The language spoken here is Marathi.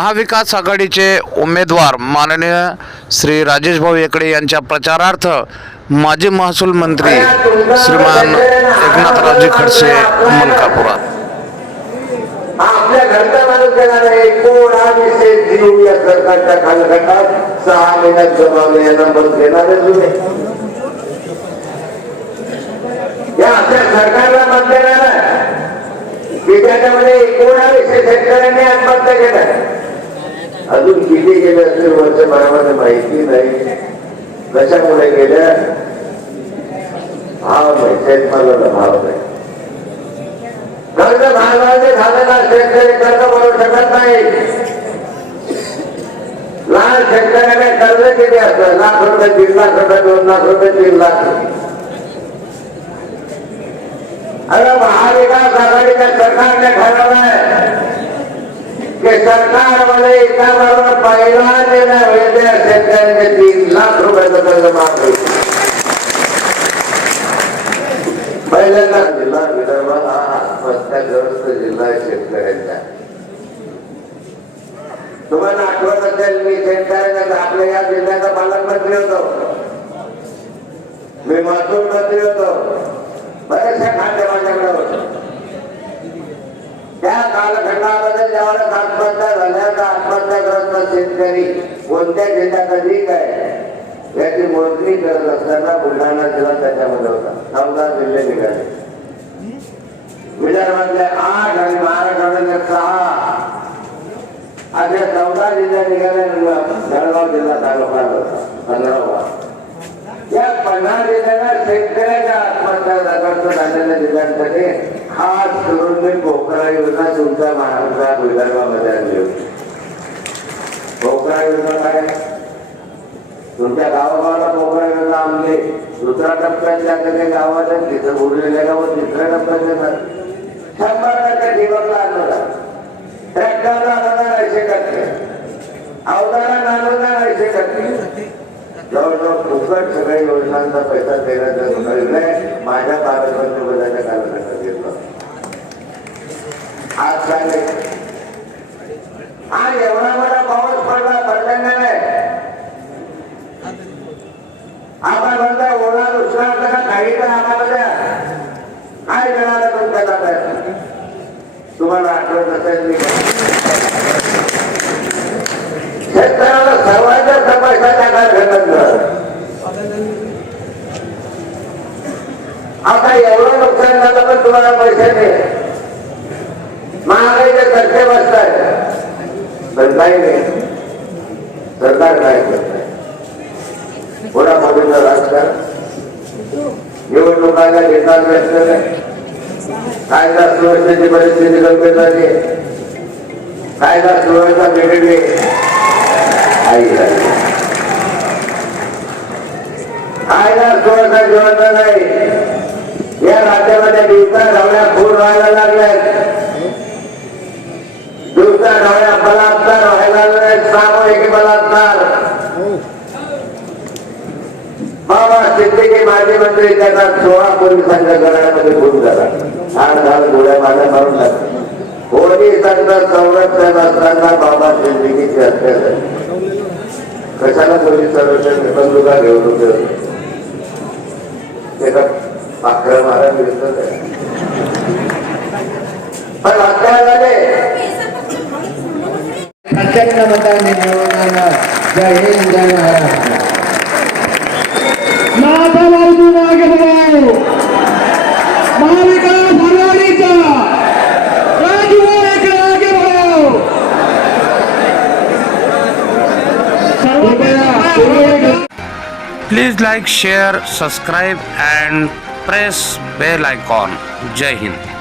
महाविकास आघाडीचे उमेदवार माननीय श्री राजेश भाऊ येकडे यांच्या प्रचारार्थ माजी महसूल मंत्री श्रीमान एकनाथरावजी खडसे मलकापुरात. आपल्या जीव या सरकारच्या कालखंडात सहा महिन्यात यांना देणारे जुने या आपल्या सरकारला मत देणार विद्यार्थ्यामध्ये एकोणावीसशे शेतकऱ्यांनी आत्महत्या केल्या अजून किती गेले असतील वरच्या वर्षभरामध्ये माहिती नाही. कशामुळे गेल्या? भाव नाही. शेतमालाला भाव नाही. कर्ज भागवायचे झालेला शेतकरी कर्ज भरू शकत नाही. लहान शेतकऱ्याने कर्ज किती असतं. लाख रुपये दीड लाख रुपये दोन लाख रुपये तीन लाख अरे महाविकास आघाडीच्या सरकारने ठरवलंय की सरकारमध्ये एकाबरोबर पहिला निर्णय होईल त्या शेतकऱ्याने तीन लाख रुपयाचं कर्ज माफ होईल पहिल्यांदा जिल्हा विदर्भात हा आत्महत्याग्रस्त जिल्हा आहे शेतकऱ्यांचा तुम्हाला आठवत असेल मी शेतकऱ्यांचा आपल्या या जिल्ह्याचा पालकमंत्री होतो मी महसूल मंत्री होतो बरेचसे खाते माझ्याकडे होते त्या कालखंडामध्ये ज्यावेळेस आत्महत्या झाल्या. आत्महत्याग्रस्त शेतकरी कोणत्या जिल्ह्यात अधिक आहे? याची मोजणी करत असताना बुलढाणा जिल्हा त्याच्यामध्ये होता. चौदा जिल्हे निघाले विदर्भातले आठ आणि महाराष्ट्रातले सहा. असे चौदा जिल्ह्या निघाल्या जळगाव जिल्हा तालुका होता. पंधरावा या पंधरा जिल्ह्याला आत्महत्या जागृत झालेल्या खास करून मी पोखरा योजना तुमच्या महाराष्ट्रात विदर्भामध्ये आणली होती पोखरा योजना काय तुमच्या गावागावाला पोखरा योजना आणली दुसऱ्या टप्प्यात ज्या काही गावात आहे तिथं उरलेल्या गावात तिसऱ्या टप्प्यात येतात शंभर टक्के ठिबकला आणलं ट्रॅक्टरला आणणार ऐंशी टक्के अवतारा आणणार ऐंशी टक्के जवळजवळ फुकट सगळ्या योजनांचा पैसा देण्याचा निर्णय माझ्या पालकमंत्री पदाच्या कालखंडात घेतला आज काय आज एवढा मोठा पाऊस पडला पडल्याने आपण म्हणता ओला दुसरा का काही तर आम्हाला द्या काय मिळालं तुमच्या ताब्यात तुम्हाला आठवत असेल मी शेतकऱ्याला सर्वात जास्त पैसा त्या कालखंडात आता एवढं नुकसान झालं पण तुम्हाला पैसे नाही महागाईचे चर्चे बसतात. पण काही नाही. सरकार काय करत कोणामधून राजकारण? निवडणुकाला घेतात व्यस्त कायदा सुव्यवस्थेची परिस्थिती गंभीर झाली. कायदा सुव्यवस्था बिघडली. कायदा सुव्यवस्था जिवंत नाही. या राज्यामध्ये दिवसा ढवळ्या खून व्हायला लागल्या दिवसा ढवळ्या बलात्कार व्हायला लागले सामूहिक बलात्कार. बाबा सिद्दीकी माजी मंत्री त्यांना सोळा पोलिसांच्या घराण्यामध्ये खून झाला. आठ दहा गोळ्या माझ्या मारून टाकल्या पोलिसांचं संरक्षण असताना बाबा सिद्दीकीची हत्या झाली. कशाला पोलीस संरक्षण निबंधुका घेऊन होते? एका पाखरा मारा मिळत पण हत्या झाले प्रचंड मतांनी निवडून आला जय हिंद जय महाराष्ट्र नाथा बाजू मागे बघाव महाविकास आघाडीचा राजू इकडे आगे बघाव सर्व please like share subscribe and press bell icon Jai Hind